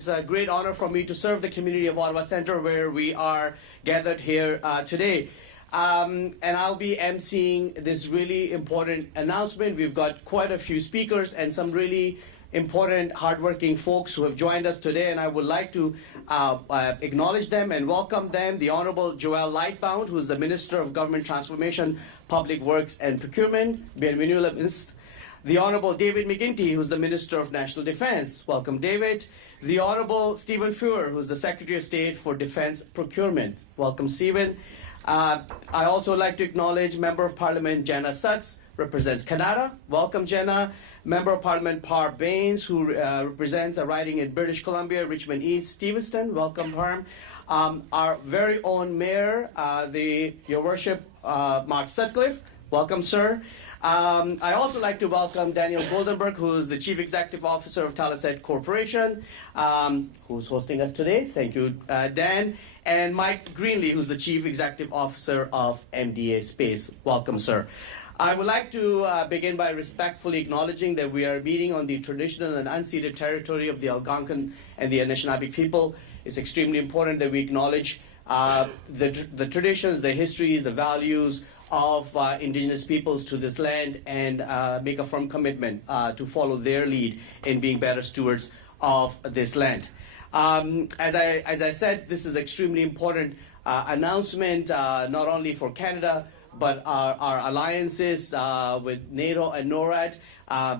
It's a great honor for me to serve the community of Ottawa Centre, where we are gathered here today. And I'll be emceeing this really important announcement. We've got quite a few speakers and some really important, hardworking folks who have joined us today, and I would like to acknowledge them and welcome them. The Honorable Joelle Lightbound, who is the Minister of Government Transformation, Public Works and Procurement. Bienvenue, le ministre. The Honorable David McGuinty, who's the Minister of National Defense. Welcome, David. The Honorable Stephen Fuhr, who's the Secretary of State for Defense Procurement. Welcome, Stephen. I also like to acknowledge Member of Parliament Jenna Sutts, represents Canada. Welcome, Jenna. Member of Parliament Par Baines, who represents a riding in British Columbia, Richmond East, Stevenston. Welcome, Parm. Our very own Mayor, Your Worship, Mark Sutcliffe. Welcome, sir. I also like to welcome Daniel Goldenberg, who's the Chief Executive Officer of Telesat Corporation, who's hosting us today. Thank you, Dan. And Mike Greenlee, who's the Chief Executive Officer of MDA Space. Welcome, sir. I would like to begin by respectfully acknowledging that we are meeting on the traditional and unceded territory of the Algonquin and the Anishinaabe people. It's extremely important that we acknowledge the traditions, the histories, the values of Indigenous peoples to this land, and make a firm commitment to follow their lead in being better stewards of this land. As I said, this is extremely important announcement, not only for Canada, but our alliances with NATO and NORAD.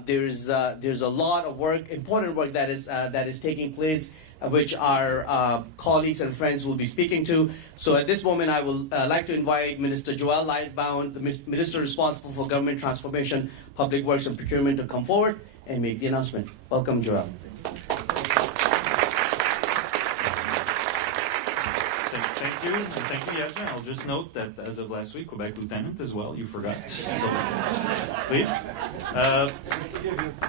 There's a lot of work, important work that is taking place, which our colleagues and friends will be speaking to. So at this moment, I will like to invite Minister Joelle Lightbound, the Minister responsible for Government Transformation, Public Works and Procurement, to come forward and make the announcement. Welcome, Joelle. Thank you. Thank you, Yasmin. I'll just note that as of last week, Quebec Lieutenant as well. You forgot. So, please.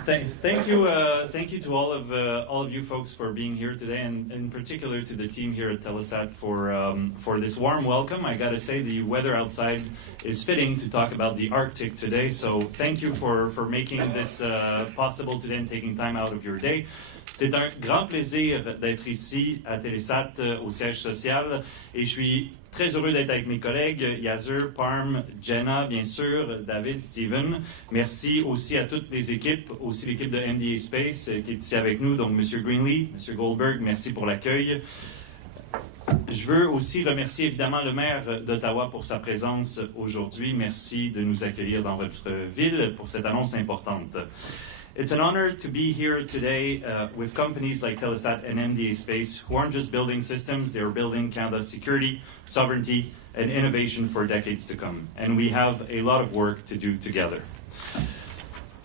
Thank you to all of you folks for being here today, and in particular to the team here at Telesat for this warm welcome. I gotta say, the weather outside is fitting to talk about the Arctic today. So thank you for making this possible today and taking time out of your day. C'est un grand plaisir d'être ici à Telesat au siège social, et je suis très heureux d'être avec mes collègues Yazer, Parm, Jenna, bien sûr, David, Steven. Merci aussi à toutes les équipes, aussi l'équipe de MDA Space qui est ici avec nous, donc M. Greenlee, M. Goldberg, merci pour l'accueil. Je veux aussi remercier évidemment le maire d'Ottawa pour sa présence aujourd'hui. Merci de nous accueillir dans votre ville pour cette annonce importante. It's an honor to be here today with companies like Telesat and MDA Space, who aren't just building systems, they're building Canada's security, sovereignty, and innovation for decades to come. And we have a lot of work to do together.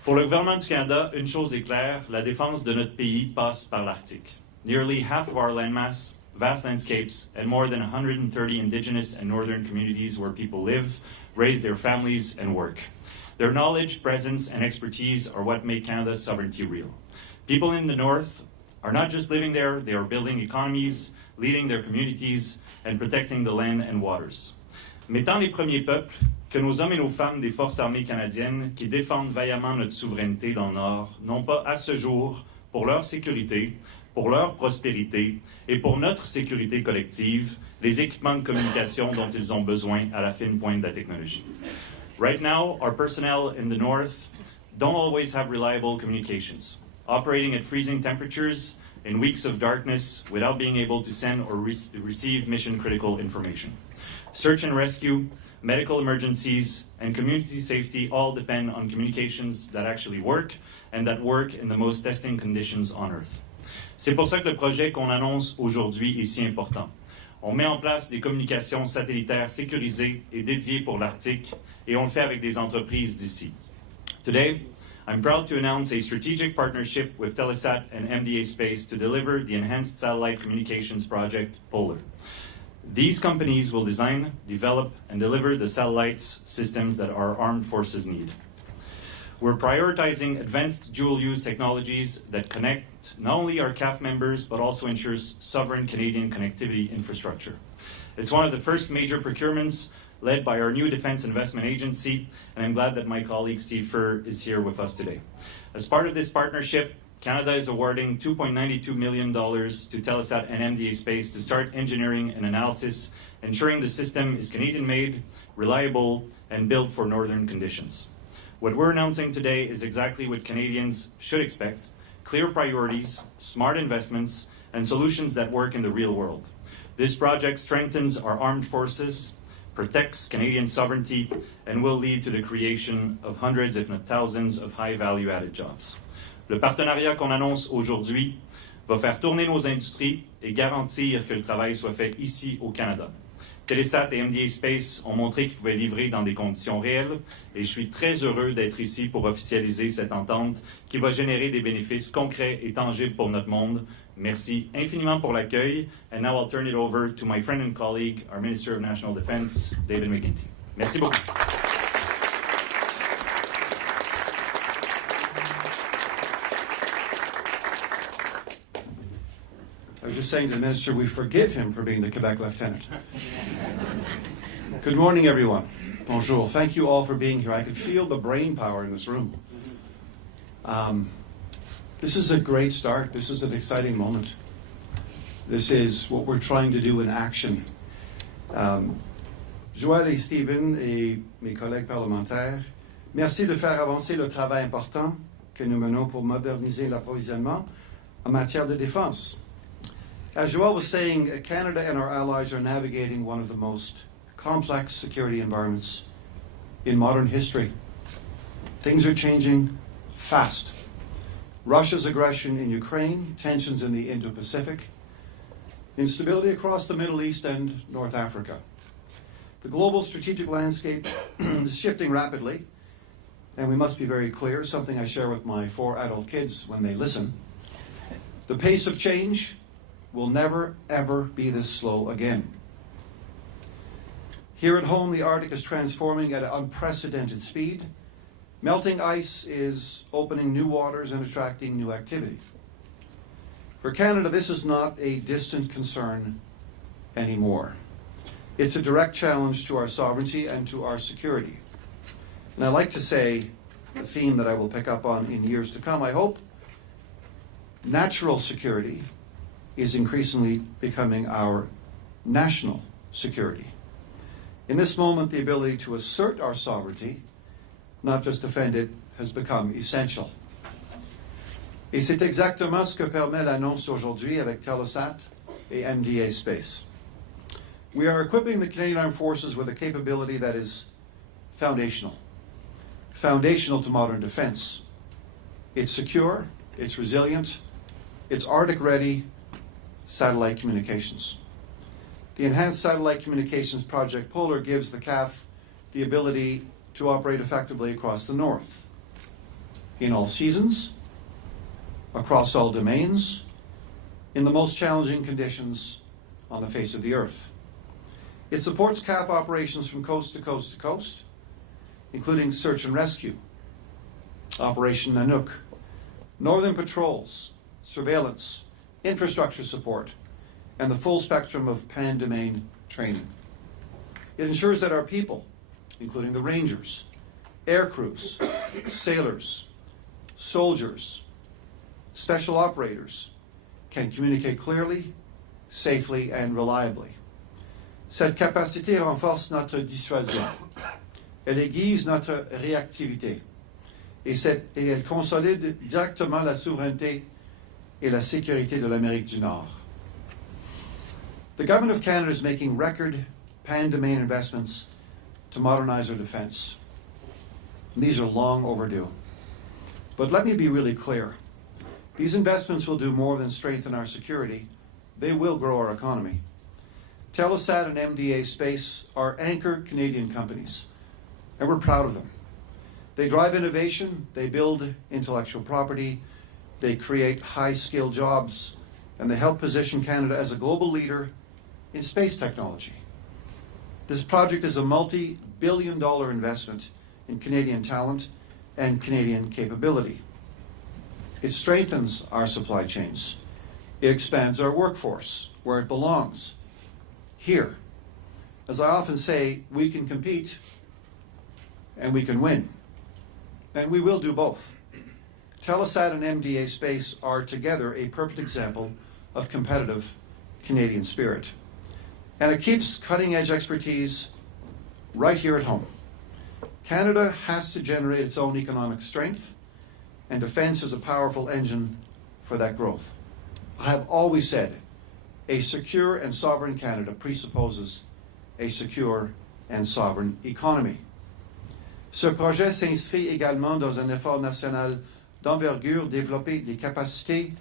Pour le gouvernement du Canada, une chose est claire, la défense de notre pays passe par l'Arctique. Nearly half of our landmass, vast landscapes, and more than 130 Indigenous and Northern communities where people live, raise their families, and work. Their knowledge, presence, and expertise are what make Canada's sovereignty real. People in the North are not just living there, they are building economies, leading their communities, and protecting the land and waters. Mettant les premiers peuples, que nos hommes et nos femmes des Forces armées canadiennes qui défendent vaillamment notre souveraineté dans le Nord n'ont pas à ce jour, pour leur sécurité, pour leur prospérité et pour notre sécurité collective, les équipements de communication dont ils ont besoin à la fine pointe de la technologie. Right now, our personnel in the north don't always have reliable communications, operating at freezing temperatures in weeks of darkness without being able to send or receive mission-critical information. Search and rescue, medical emergencies, and community safety all depend on communications that actually work and that work in the most testing conditions on Earth. C'est pour ça que le projet qu'on annonce aujourd'hui est si important. On met en place des communications satellitaires sécurisées et dédiées pour l'Arctique, et on le fait avec des entreprises d'ici. Today, I'm proud to announce a strategic partnership with Telesat and MDA Space to deliver the Enhanced Satellite Communications Project, Polar. These companies will design, develop, and deliver the satellites systems that our armed forces need. We're prioritizing advanced dual-use technologies that connect not only our CAF members, but also ensures sovereign Canadian connectivity infrastructure. It's one of the first major procurements led by our new Defense Investment Agency, and I'm glad that my colleague Steve Fuhr is here with us today. As part of this partnership, Canada is awarding $2.92 million to Telesat and MDA Space to start engineering and analysis, ensuring the system is Canadian-made, reliable, and built for northern conditions. What we're announcing today is exactly what Canadians should expect: clear priorities, smart investments, and solutions that work in the real world. This project strengthens our armed forces, protects Canadian sovereignty, and will lead to the creation of hundreds, if not thousands, of high-value added jobs. Le partenariat qu'on annonce aujourd'hui va faire tourner nos industries et garantir que le travail soit fait ici au Canada. Telesat et MDA Space ont montré qu'ils pouvaient livrer dans des conditions réelles et je suis très heureux d'être ici pour officialiser cette entente qui va générer des bénéfices concrets et tangibles pour notre monde. Merci infiniment pour l'accueil. And now I'll turn it over to my friend and colleague, our Minister of National Defence, David McGuinty. Merci beaucoup. I was just saying to the Minister, we forgive him for being the Quebec Lieutenant. Good morning, everyone. Bonjour. Thank you all for being here. I could feel the brain power in this room. This is a great start. This is an exciting moment. This is what we're trying to do in action. Joël et Stephen et mes collègues parlementaires, merci de faire avancer le travail important que nous menons pour moderniser l'approvisionnement en matière de défense. As Joel was saying, Canada and our allies are navigating one of the most complex security environments in modern history. Things are changing fast. Russia's aggression in Ukraine, tensions in the Indo-Pacific, instability across the Middle East and North Africa. The global strategic landscape is shifting rapidly, and we must be very clear, something I share with my 4 adult kids when they listen. The pace of change will never, ever be this slow again. Here at home, the Arctic is transforming at an unprecedented speed. Melting ice is opening new waters and attracting new activity. For Canada, this is not a distant concern anymore. It's a direct challenge to our sovereignty and to our security. And I like to say, a theme that I will pick up on in years to come, I hope, natural security is increasingly becoming our national security. In this moment, the ability to assert our sovereignty, not just defend it, has become essential. Et c'est exactement ce que permet l'annonce aujourd'hui avec Telesat et MDA Space. We are equipping the Canadian Armed Forces with a capability that is foundational to modern defense. It's secure, it's resilient, it's Arctic ready, satellite communications. The Enhanced Satellite Communications Project Polar gives the CAF the ability to operate effectively across the North, in all seasons, across all domains, in the most challenging conditions on the face of the Earth. It supports CAF operations from coast to coast to coast, including search and rescue, Operation Nanook, northern patrols, surveillance, infrastructure support, and the full spectrum of pan-domain training. It ensures that our people, including the Rangers, air crews, sailors, soldiers, special operators, can communicate clearly, safely, and reliably. Cette capacité renforce notre dissuasion. Elle aiguise notre réactivité. Et elle consolide directement la souveraineté et la sécurité de l'Amérique du Nord. The Government of Canada is making record pan-domain investments to modernize our defense. And these are long overdue. But let me be really clear. These investments will do more than strengthen our security. They will grow our economy. Telesat and MDA Space are anchor Canadian companies, and we're proud of them. They drive innovation, they build intellectual property, they create high-skilled jobs, and they help position Canada as a global leader in space technology. This project is a multi-billion-dollar investment in Canadian talent and Canadian capability. It strengthens our supply chains. It expands our workforce where it belongs, here. As I often say, we can compete and we can win. And we will do both. Telesat and MDA Space are together a perfect example of competitive Canadian spirit. And it keeps cutting-edge expertise right here at home. Canada has to generate its own economic strength, and defence is a powerful engine for that growth. I have always said a secure and sovereign Canada presupposes a secure and sovereign economy. Ce projet s'inscrit également dans un effort national d'envergure développer des capacités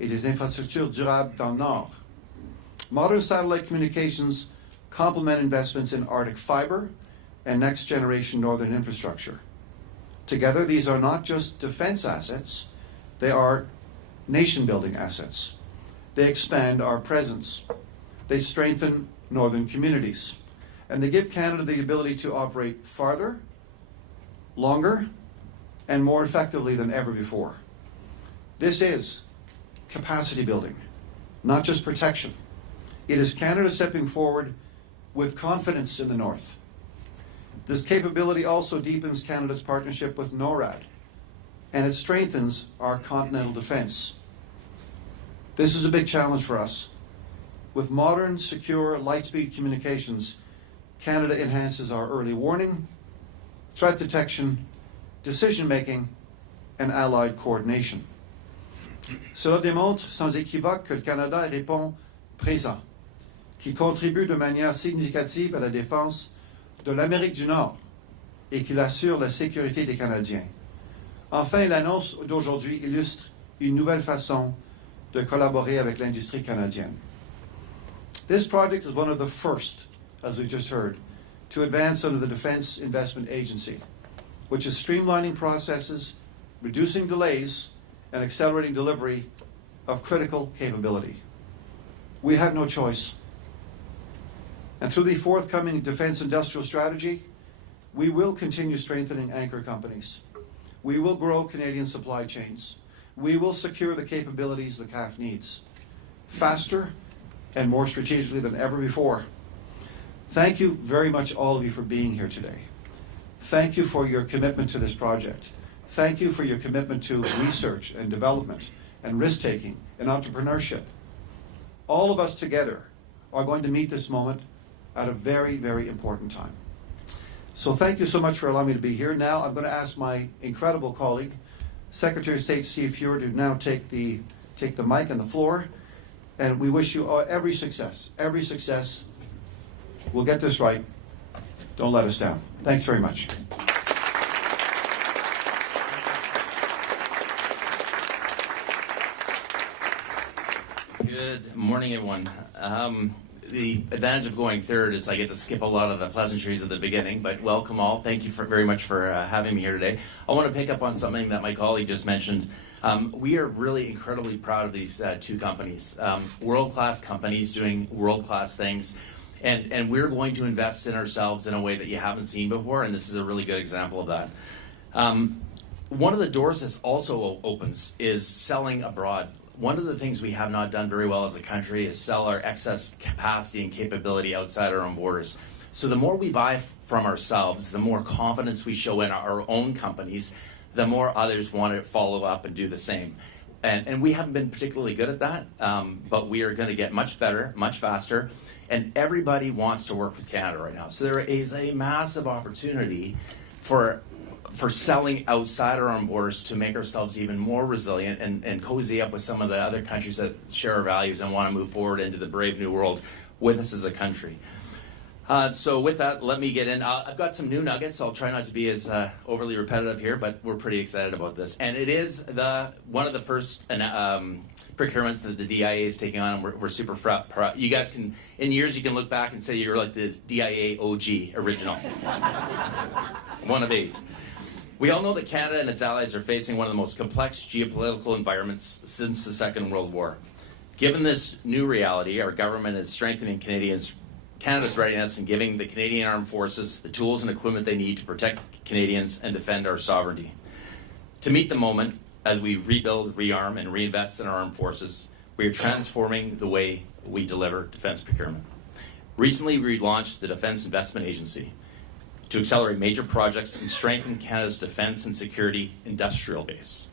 et des infrastructures durables dans le Nord. Modern satellite communications complement investments in Arctic fiber and next-generation northern infrastructure. Together, these are not just defense assets, they are nation-building assets. They expand our presence. They strengthen northern communities. And they give Canada the ability to operate farther, longer, and more effectively than ever before. This is capacity building, not just protection. It is Canada stepping forward with confidence in the North. This capability also deepens Canada's partnership with NORAD, and it strengthens our continental defence. This is a big challenge for us. With modern, secure, light-speed communications, Canada enhances our early warning, threat detection, decision-making, and allied coordination. Cela démontre sans équivoque que le Canada répond présent, qui contribue de manière significative à la défense de l'Amérique du Nord et qu'il assure la sécurité des Canadiens. Enfin, l'annonce d'aujourd'hui illustre une nouvelle façon de collaborer avec l'industrie canadienne. This project is one of the first, as we just heard, to advance under the Defence Investment Agency, which is streamlining processes, reducing delays, and accelerating delivery of critical capability. We have no choice. And through the forthcoming Defence Industrial Strategy, we will continue strengthening anchor companies. We will grow Canadian supply chains. We will secure the capabilities the CAF needs, faster and more strategically than ever before. Thank you very much, all of you, for being here today. Thank you for your commitment to this project. Thank you for your commitment to research and development and risk-taking and entrepreneurship. All of us together are going to meet this moment at a very, very important time. So thank you so much for allowing me to be here. Now I'm going to ask my incredible colleague, Secretary of State Steve Fuhr, to now take the mic and the floor. And we wish you every success. Every success. We'll get this right. Don't let us down. Thanks very much. Good morning, everyone. The advantage of going third is I get to skip a lot of the pleasantries at the beginning, but welcome all. Thank you very much for having me here today. I want to pick up on something that my colleague just mentioned. We are really incredibly proud of these two companies, world-class companies doing world-class things, and we're going to invest in ourselves in a way that you haven't seen before, and this is a really good example of that. One of the doors this also opens is selling abroad. One of the things we have not done very well as a country is sell our excess capacity and capability outside our own borders. So the more we buy from ourselves, the more confidence we show in our own companies, the more others want to follow up and do the same. And we haven't been particularly good at that, but we are going to get much better, much faster, and everybody wants to work with Canada right now. So there is a massive opportunity for selling outside our own borders to make ourselves even more resilient and cozy up with some of the other countries that share our values and want to move forward into the brave new world with us as a country. So with that, let me get in. I've got some new nuggets, so I'll try not to be as overly repetitive here, but we're pretty excited about this. And it is one of the first procurements that the DIA is taking on, and we're super proud. You guys can, in years, you can look back and say you're like the DIA OG original. One of 8. We all know that Canada and its allies are facing one of the most complex geopolitical environments since the Second World War. Given this new reality, our government is strengthening Canada's readiness and giving the Canadian Armed Forces the tools and equipment they need to protect Canadians and defend our sovereignty. To meet the moment, as we rebuild, rearm, and reinvest in our armed forces, we are transforming the way we deliver defense procurement. Recently, we launched the Defence Investment Agency to accelerate major projects and strengthen Canada's defence and security industrial base.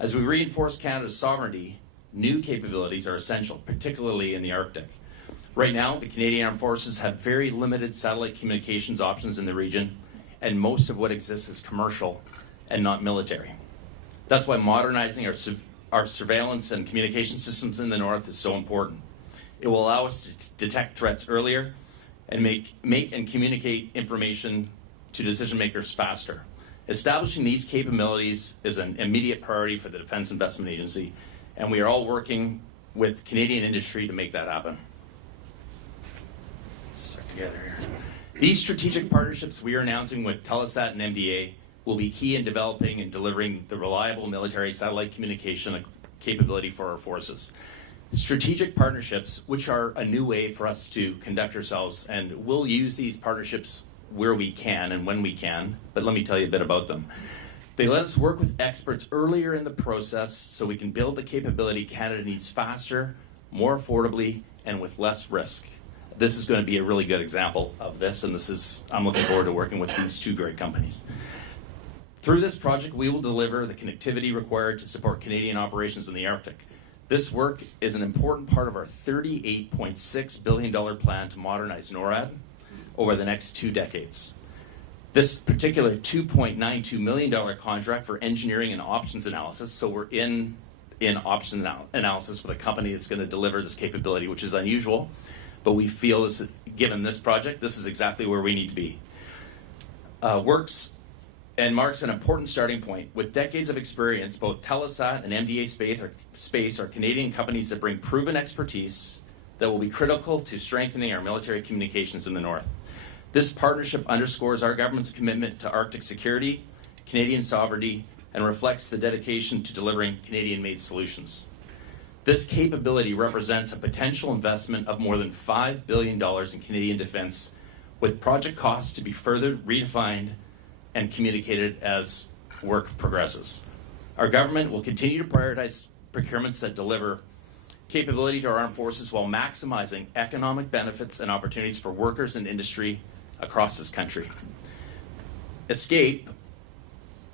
As we reinforce Canada's sovereignty, new capabilities are essential, particularly in the Arctic. Right now, the Canadian Armed Forces have very limited satellite communications options in the region, and most of what exists is commercial and not military. That's why modernizing our surveillance and communication systems in the north is so important. It will allow us to detect threats earlier and make and communicate information to decision makers faster. Establishing these capabilities is an immediate priority for the Defence Investment Agency, and we are all working with Canadian industry to make that happen. Start together here. These strategic partnerships we are announcing with Telesat and MDA will be key in developing and delivering the reliable military satellite communication capability for our forces. Strategic partnerships, which are a new way for us to conduct ourselves, and we'll use these partnerships where we can and when we can, but let me tell you a bit about them. They let us work with experts earlier in the process so we can build the capability Canada needs faster, more affordably, and with less risk. This is going to be a really good example of this, and I'm looking forward to working with these two great companies. Through this project, we will deliver the connectivity required to support Canadian operations in the Arctic. This work is an important part of our $38.6 billion plan to modernize NORAD over the next 2 decades. This particular $2.92 million contract for engineering and options analysis, so we're in options analysis with a company that's going to deliver this capability, which is unusual, but we feel this, given this project, this is exactly where we need to be. Works and marks an important starting point. With decades of experience, both Telesat and MDA Space are Canadian companies that bring proven expertise that will be critical to strengthening our military communications in the north. This partnership underscores our government's commitment to Arctic security, Canadian sovereignty, and reflects the dedication to delivering Canadian-made solutions. This capability represents a potential investment of more than $5 billion in Canadian defence, with project costs to be further redefined and communicated as work progresses. Our government will continue to prioritize procurements that deliver capability to our armed forces while maximizing economic benefits and opportunities for workers and industry across this country. ESCAPE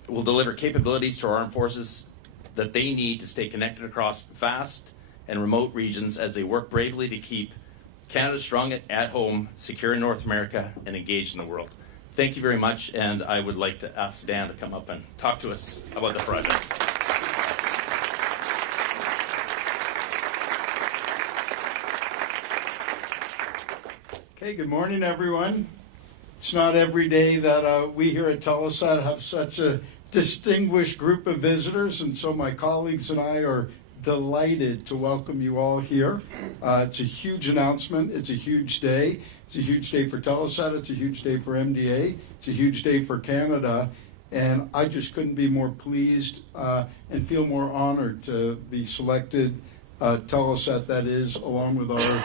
will deliver capabilities to our armed forces that they need to stay connected across vast and remote regions as they work bravely to keep Canada strong at home, secure in North America, and engaged in the world. Thank you very much, and I would like to ask Dan to come up and talk to us about the project. Okay, good morning, everyone. It's not every day that we here at Telesat have such a distinguished group of visitors, and so my colleagues and I are delighted to welcome you all here. It's a huge announcement. It's a huge day. It's a huge day for Telesat. It's a huge day for MDA. It's a huge day for Canada. And I just couldn't be more pleased and feel more honored to be selected, Telesat that is, along with our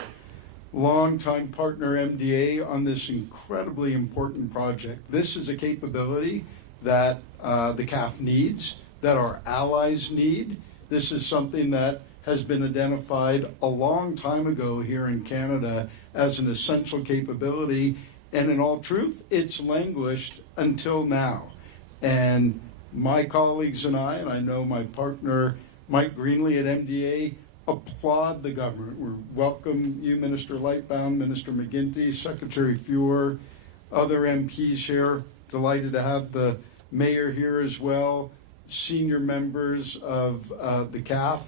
longtime partner MDA on this incredibly important project. This is a capability that the CAF needs, that our allies need. This is something that has been identified a long time ago here in Canada as an essential capability, and in all truth, it's languished until now. And my colleagues and I know my partner Mike Greenlee at MDA, applaud the government. We welcome you, Minister Lightbound, Minister McGuinty, Secretary Feuer, other MPs here. Delighted to have the mayor here as well, senior members of the CAF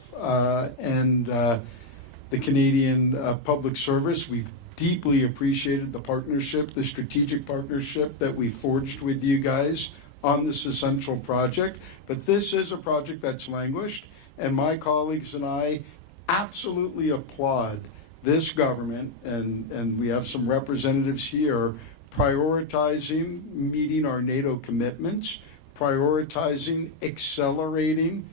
and the Canadian Public Service. We've deeply appreciated the partnership, the strategic partnership that we forged with you guys on this essential project. But this is a project that's languished, and my colleagues and I absolutely applaud this government, and we have some representatives here, prioritizing meeting our NATO commitments, prioritizing accelerating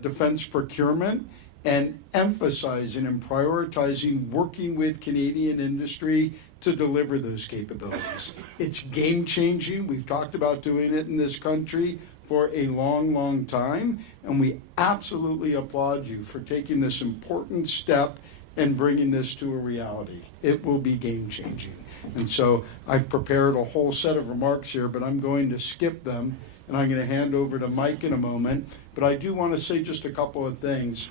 defense procurement, and emphasizing and prioritizing working with Canadian industry to deliver those capabilities. It's game-changing. We've talked about doing it in this country for a long, long time, and we absolutely applaud you for taking this important step and bringing this to a reality. It will be game-changing. And so I've prepared a whole set of remarks here, but I'm going to skip them, and I'm going to hand over to Mike in a moment but I do want to say just a couple of things.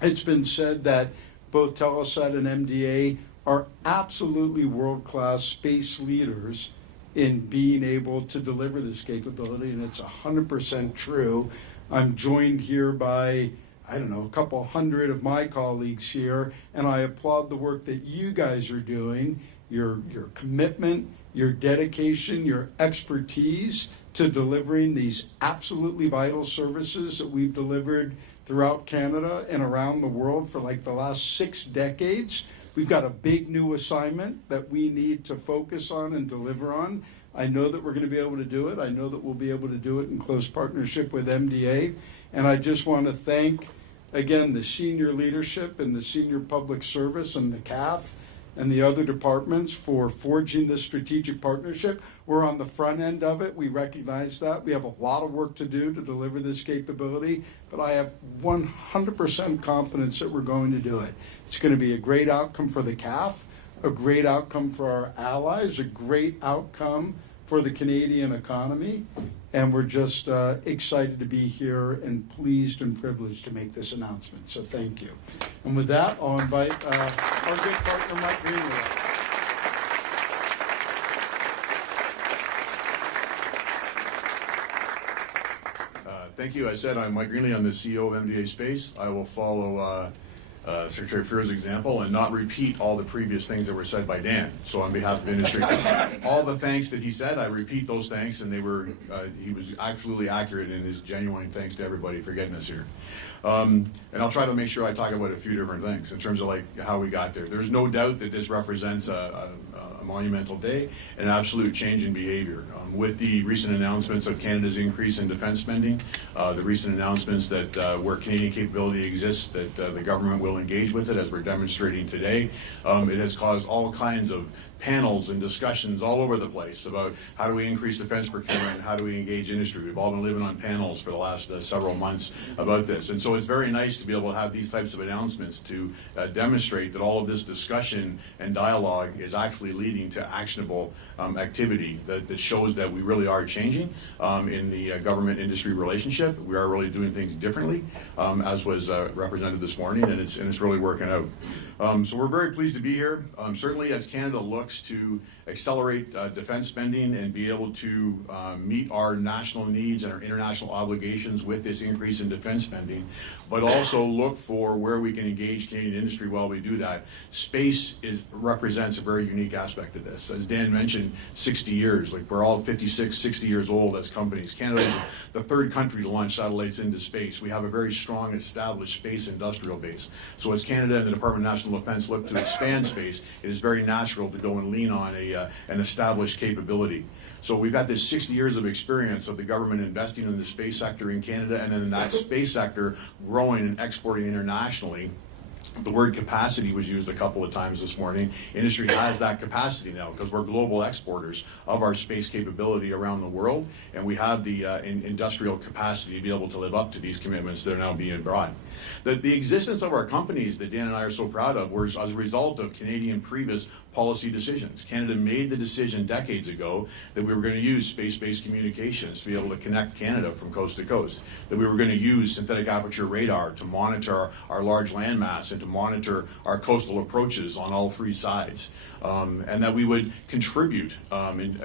It's been said that both Telesat and MDA are absolutely world-class space leaders in being able to deliver this capability, and it's 100% true. I'm joined here by, I don't know, a couple hundred of my colleagues here, and I applaud the work that you guys are doing, your commitment, your dedication, your expertise to delivering these absolutely vital services that we've delivered throughout Canada and around the world for like the last 6 decades. We've got a big new assignment that we need to focus on and deliver on. I know that we're going to be able to do it. I know that we'll be able to do it in close partnership with MDA. And I just want to thank, again, the senior leadership and the senior public service and the CAF and the other departments for forging this strategic partnership. We're on the front end of it. We recognize that. We have a lot of work to do to deliver this capability, but I have 100% confidence that we're going to do it. It's going to be a great outcome for the CAF, a great outcome for our allies, a great outcome for the Canadian economy, and we're just excited to be here and pleased and privileged to make this announcement. So thank you. And with that, I'll invite our good partner, Mike Greenley. Thank you. I said I'm Mike Greenley. I'm the CEO of MDA Space. I will follow Secretary Furr's example and not repeat all the previous things that were said by Dan. So on behalf of industry, all the thanks that he said, I repeat those thanks, and they were he was absolutely accurate in his genuine thanks to everybody for getting us here. And I'll try to make sure I talk about a few different things in terms of like how we got there. There's no doubt that this represents a monumental day, an absolute change in behavior. With the recent announcements of Canada's increase in defense spending, the recent announcements that where Canadian capability exists, that the government will engage with it, as we're demonstrating today, it has caused all kinds of panels and discussions all over the place about how do we increase defense procurement, how do we engage industry. We've all been living on panels for the last several months about this. And so it's very nice to be able to have these types of announcements to demonstrate that all of this discussion and dialogue is actually leading to actionable activity that shows that we really are changing in the government-industry relationship. We are really doing things differently, as was represented this morning, and it's really working out. So we're very pleased to be here. Certainly as Canada looks to accelerate defense spending and be able to meet our national needs and our international obligations with this increase in defense spending, but also look for where we can engage Canadian industry while we do that. Space represents a very unique aspect of this. As Dan mentioned, 60 years, like we're all 56, 60 years old as companies. Canada is the third country to launch satellites into space. We have a very strong established space industrial base. So as Canada and the Department of National Defense look to expand space, it is very natural to go and lean on an established capability. So we've got this 60 years of experience of the government investing in the space sector in Canada, and then in that space sector growing and exporting internationally. The word capacity was used a couple of times this morning. Industry has that capacity now because we're global exporters of our space capability around the world, and we have the industrial capacity to be able to live up to these commitments that are now being brought. The existence of our companies that Dan and I are so proud of was as a result of Canadian previous policy decisions. Canada made the decision decades ago that we were going to use space-based communications to be able to connect Canada from coast to coast, that we were going to use synthetic aperture radar to monitor our large landmass and to monitor our coastal approaches on all three sides, and that we would contribute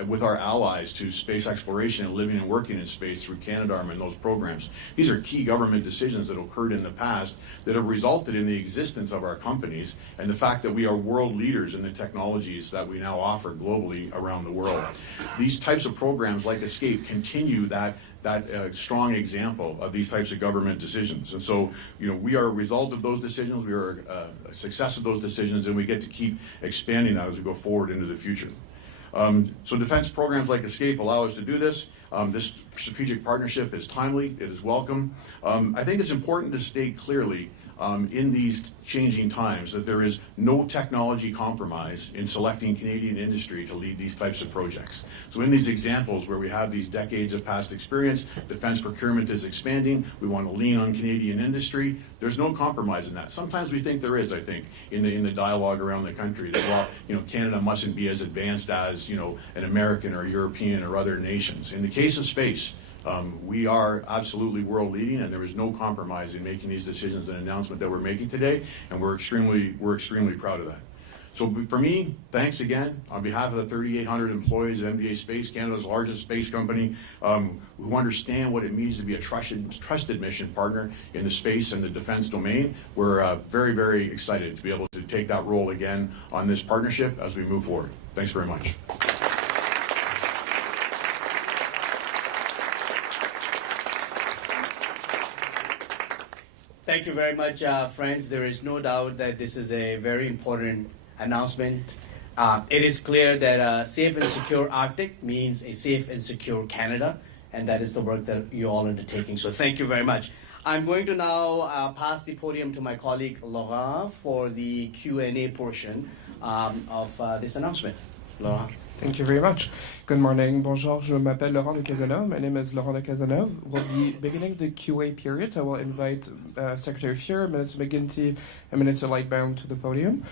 with our allies to space exploration and living and working in space through Canadarm and those programs. These are key government decisions that occurred in the past that have resulted in the existence of our companies and the fact that we are world leaders in the technologies that we now offer globally around the world. These types of programs like ESCAPE continue that strong example of these types of government decisions. And so, we are a result of those decisions, we are a success of those decisions, and we get to keep expanding that as we go forward into the future. So defense programs like ESCAPE allow us to do this. This strategic partnership is timely, it is welcome. I think it's important to state clearly in these changing times that there is no technology compromise in selecting Canadian industry to lead these types of projects. So in these examples where we have these decades of past experience, defense procurement is expanding, we want to lean on Canadian industry, there's no compromise in that. Sometimes we think there is, I think, in the dialogue around the country that, well, Canada mustn't be as advanced as, an American or European or other nations. In the case of space, We are absolutely world leading, and there is no compromise in making these decisions and announcement that we're making today, and we're extremely proud of that. So for me, thanks again on behalf of the 3,800 employees of MDA Space, Canada's largest space company, who understand what it means to be a trusted mission partner in the space and the defense domain. We're very, very excited to be able to take that role again on this partnership as we move forward. Thanks very much. Thank you very much, friends. There is no doubt that this is a very important announcement. It is clear that a safe and secure Arctic means a safe and secure Canada, and that is the work that you're all undertaking. So thank you very much. I'm going to now pass the podium to my colleague Laurent for the Q&A portion of this announcement. Laurent. Thank you very much. Good morning. Bonjour, je m'appelle Laurent de Cazeneuve. My name is Laurent de Cazeneuve. We'll be beginning the QA period, so I will invite Secretary Fuhr, Minister McGuinty, and Minister Lightbound to the podium.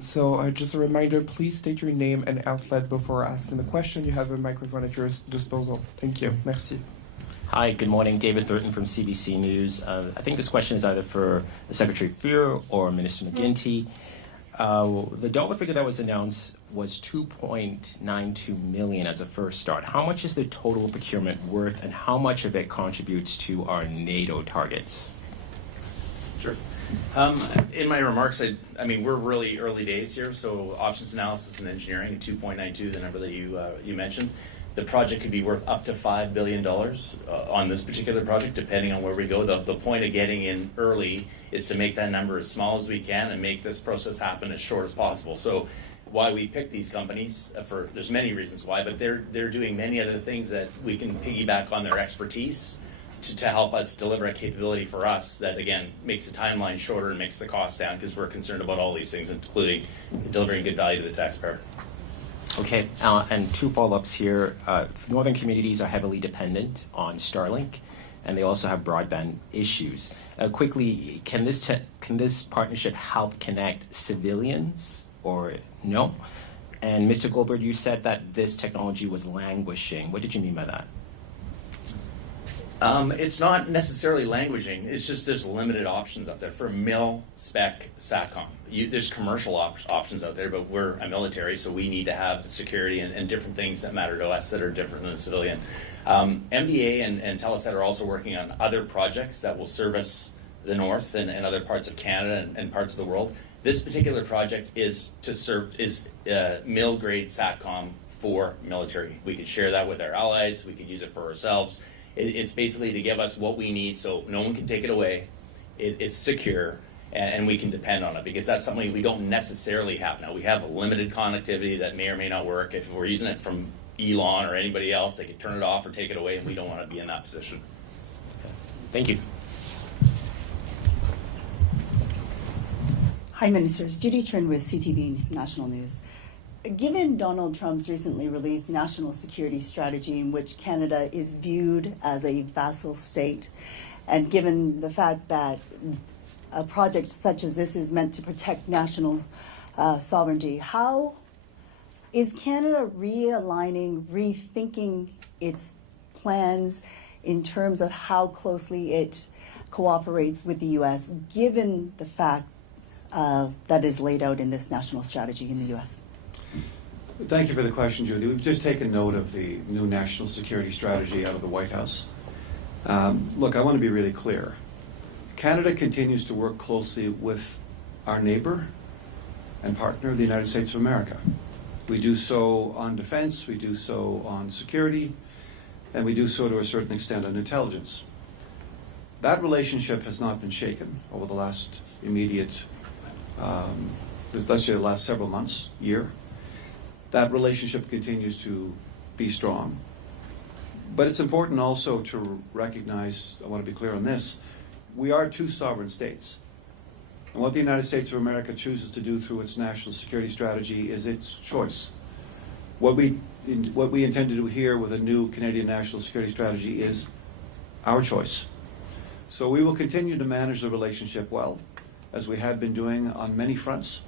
So just a reminder, please state your name and outlet before asking the question. You have a microphone at your disposal. Thank you. Merci. Hi, good morning. David Thurton from CBC News. I think this question is either for the Secretary Fuhr or Minister McGuinty. The dollar figure that was announced was $2.92 million as a first start. How much is the total procurement worth, and how much of it contributes to our NATO targets? Sure. In my remarks, I mean, we're really early days here, so options analysis and engineering at 2.92, the number that you mentioned. The project could be worth up to $5 billion on this particular project, depending on where we go. The point of getting in early is to make that number as small as we can and make this process happen as short as possible. So why we pick these companies, there's many reasons why, but they're doing many other things that we can piggyback on their expertise to help us deliver a capability for us that, again, makes the timeline shorter and makes the cost down, because we're concerned about all these things, including delivering good value to the taxpayer. Okay, and two follow-ups here. Northern communities are heavily dependent on Starlink, and they also have broadband issues. Quickly, can this partnership help connect civilians or no? And Mr. Goldberg, you said that this technology was languishing. What did you mean by that? It's not necessarily languishing. It's just there's limited options out there for mil-spec SATCOM. There's commercial options out there, but we're a military, so we need to have security and different things that matter to us that are different than the civilian. MDA and Telesat are also working on other projects that will service the North and other parts of Canada and parts of the world. This particular project is to serve mil-grade SATCOM for military. We could share that with our allies. We could use it for ourselves. It's basically to give us what we need so no one can take it away. It's secure, and we can depend on it, because that's something we don't necessarily have now. We have a limited connectivity that may or may not work. If we're using it from Elon or anybody else, they can turn it off or take it away, and we don't want to be in that position. Thank you. Hi, Ministers. Judy Trin with CTV National News. Given Donald Trump's recently released national security strategy, in which Canada is viewed as a vassal state, and given the fact that a project such as this is meant to protect national sovereignty, how is Canada realigning, rethinking its plans in terms of how closely it cooperates with the U.S., given the fact that is laid out in this national strategy in the U.S.? Thank you for the question, Judy. We've just taken note of the new national security strategy out of the White House. Look, I want to be really clear. Canada continues to work closely with our neighbor and partner, the United States of America. We do so on defense, we do so on security, and we do so to a certain extent on intelligence. That relationship has not been shaken over the last immediate, let's say the last several months, year. That relationship continues to be strong. But it's important also to recognize, I want to be clear on this, we are two sovereign states. And what the United States of America chooses to do through its national security strategy is its choice. What we intend to do here with a new Canadian national security strategy is our choice. So we will continue to manage the relationship well, as we have been doing on many fronts.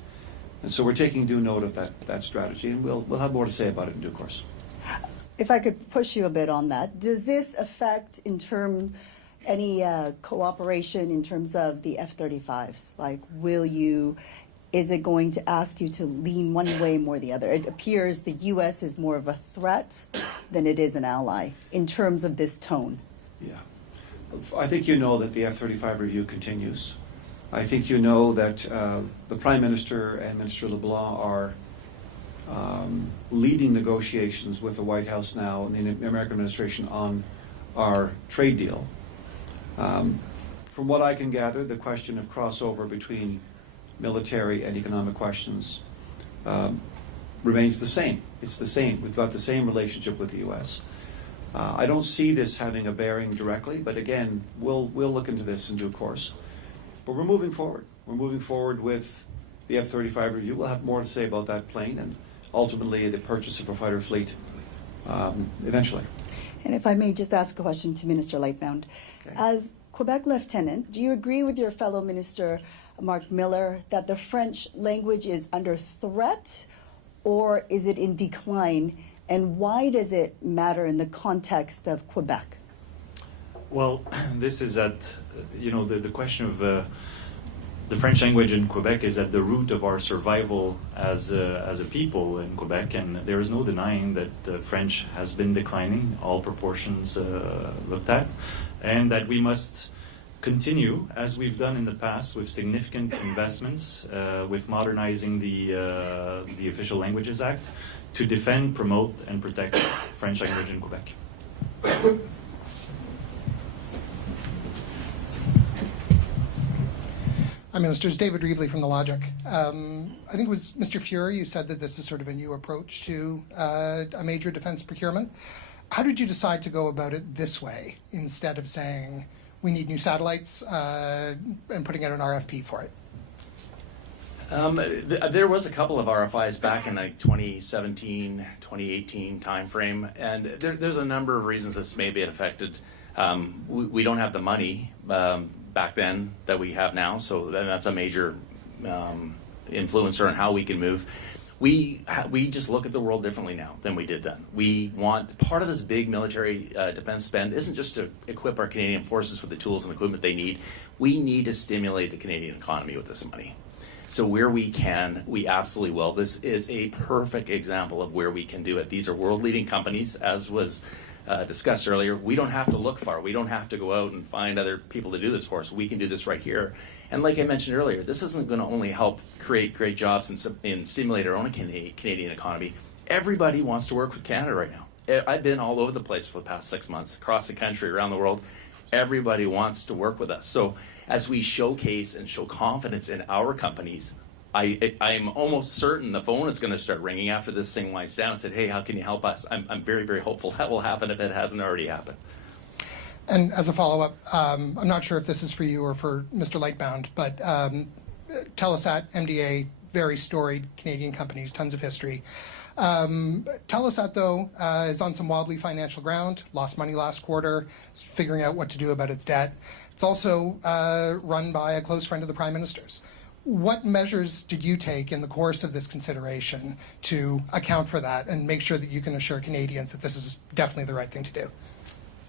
And so we're taking due note of that strategy, and we'll have more to say about it in due course. if I could push you a bit on that, does this affect any cooperation in terms of the F-35s? Like, is it going to ask you to lean one way more the other? It appears the U.S. is more of a threat than it is an ally in terms of this tone. Yeah. I think you know that the F-35 review continues. I think you know that the Prime Minister and Minister LeBlanc are leading negotiations with the White House now and the American administration on our trade deal. From what I can gather, the question of crossover between military and economic questions remains the same. It's the same. We've got the same relationship with the U.S. I don't see this having a bearing directly, but again, we'll look into this in due course. But we're moving forward. We're moving forward with the F-35 review. We'll have more to say about that plane and ultimately the purchase of a fighter fleet eventually. And if I may just ask a question to Minister Lightbound. Okay. As Quebec Lieutenant, do you agree with your fellow Minister Marc Miller that the French language is under threat, or is it in decline? And why does it matter in the context of Quebec? Well, this is the question of the French language in Quebec is at the root of our survival as a people in Quebec, and there is no denying that French has been declining, all proportions looked at, and that we must continue, as we've done in the past, with significant investments, with modernizing the Official Languages Act, to defend, promote, and protect French language in Quebec. Hi, Ministers. David Reevely from The Logic. I think it was Mr. Fury, you said that this is sort of a new approach to a major defense procurement. How did you decide to go about it this way instead of saying we need new satellites and putting out an RFP for it? There was a couple of RFIs back in like 2017, 2018 timeframe, and there's a number of reasons this may be affected. We don't have the money back then that we have now, so that's a major influencer on how we can move. We just look at the world differently now than we did then. We want part of this big military defense spend isn't just to equip our Canadian forces with the tools and equipment they need. We need to stimulate the Canadian economy with this money. So where we can, we absolutely will. This is a perfect example of where we can do it. These are world-leading companies, as was discussed earlier. We don't have to look far. We don't have to go out and find other people to do this for us. We can do this right here. And like I mentioned earlier, this isn't going to only help create great jobs and stimulate our own Canadian economy. Everybody wants to work with Canada right now. I've been all over the place for the past 6 months, across the country, around the world. Everybody wants to work with us. So as we showcase and show confidence in our companies, I'm almost certain the phone is going to start ringing after this thing winds down and said, hey, how can you help us? I'm very, very hopeful that will happen if it hasn't already happened. And as a follow-up, I'm not sure if this is for you or for Mr. Lightbound, but Telesat, MDA, very storied Canadian companies, tons of history. Telesat, though, is on some wildly financial ground, lost money last quarter, figuring out what to do about its debt. It's also run by a close friend of the Prime Minister's. What measures did you take in the course of this consideration to account for that and make sure that you can assure Canadians that this is definitely the right thing to do?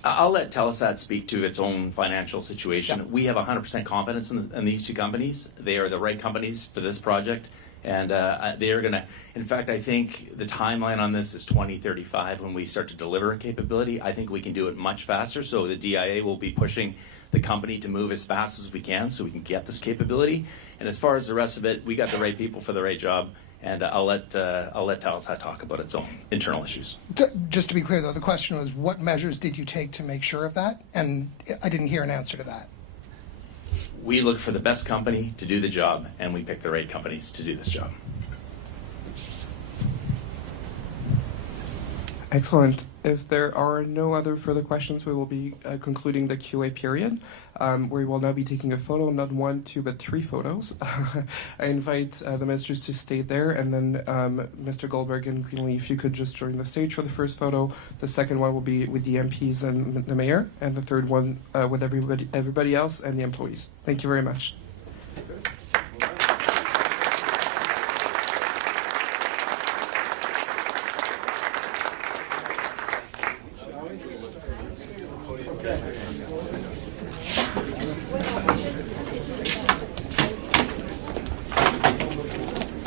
I'll let Telesat speak to its own financial situation. Yep. We have 100% confidence in these two companies. They are the right companies for this project. And they are going to, in fact, I think the timeline on this is 2035 when we start to deliver a capability. I think we can do it much faster. So the DIA will be pushing the company to move as fast as we can so we can get this capability. And as far as the rest of it, we got the right people for the right job. And I'll let Telesat talk about its own internal issues. Just to be clear, though, the question was, what measures did you take to make sure of that? And I didn't hear an answer to that. We look for the best company to do the job, and we pick the right companies to do this job. Excellent. If there are no other further questions, we will be concluding the QA period. We will now be taking a photo, not 1, 2, but 3 photos. I invite the ministers to stay there, and then Mr. Goldberg and Greenlee, if you could just join the stage for the first photo. The second one will be with the MPs and the mayor, and the third one with everybody else and the employees. Thank you very much.